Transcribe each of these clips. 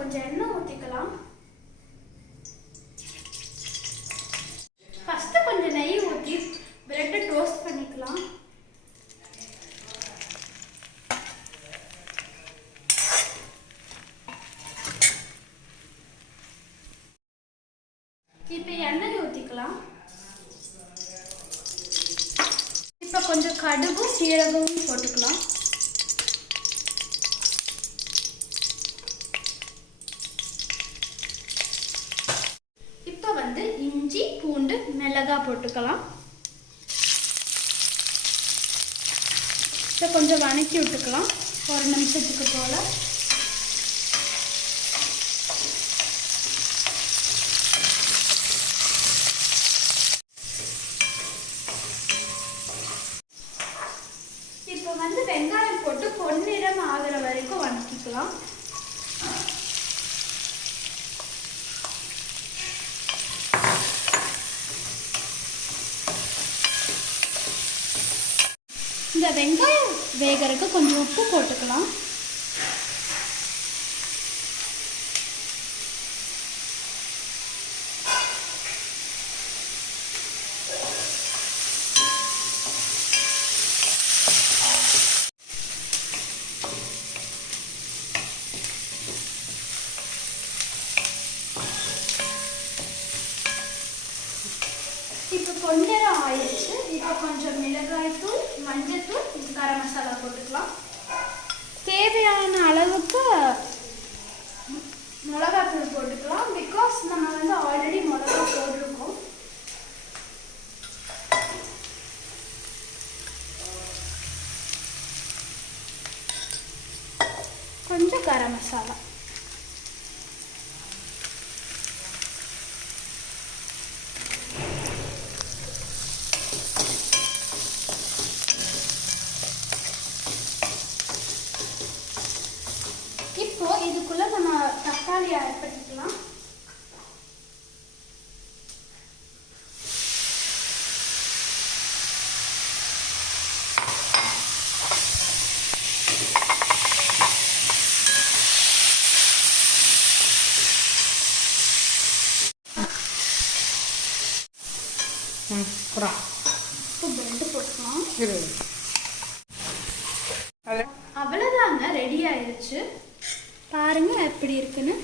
கொஞ்சம் எண்ணெய் ஊற்றிக்கலாம். ஃபஸ்ட்டு கொஞ்சம் நெய் ஊற்றி பிரெட்டை டோஸ்ட் பண்ணிக்கலாம். இப்போ எண்ணெய் ஊற்றிக்கலாம். இப்போ கொஞ்சம் கடுகும் சீரகமும் போட்டுக்கலாம். இப்போ இஞ்சி பூண்டு மிளகாய் போட்டுக்கலாம். இப்போ கொஞ்சம் வணக்கி விட்டுக்கலாம் ஒரு நிமிஷத்துக்கு போல. இப்போ வெங்காயம் போட்டு பொன்னிறம் ஆகிற வரைக்கும் வணக்கிக்கலாம். இந்த வெங்காயம் வேகறதுக்கு கொஞ்சம் உப்பு போட்டுக்கலாம். இப்போ பொன்னிறம் ஆயிடுச்சு. இப்போ கொஞ்சம் மிளகாய்த்தூள், மஞ்சத்தூள், கரம் மசாலா போட்டுக்கலாம். தேவையான அளவுக்கு மிளகாத்தூள் போட்டுக்கலாம். பிகாஸ் நம்ம ஆல்ரெடி மிளகா போட்டிருக்கோம். கொஞ்சம் கரம் மசாலா. இப்போ இதுக்குள்ள நம்ம தக்காளி ஆட் பண்ணிக்கலாம். அவ்வளோதாங்க, ரெடி ஆயிடுச்சு. பாருங்க எப்படி இருக்குன்னு.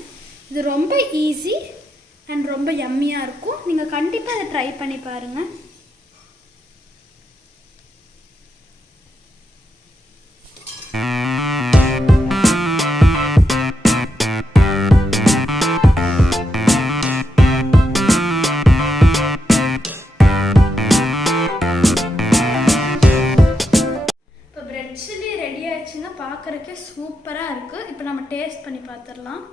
இது ரொம்ப ஈஸி அண்ட் ரொம்ப யம்மியாக இருக்கும். நீங்கள் கண்டிப்பாக அதை ட்ரை பண்ணி பாருங்கள். பார்க்குறக்கே சூப்பராக இருக்குது. இப்போ நம்ம டேஸ்ட் பண்ணி பார்த்துடலாம்.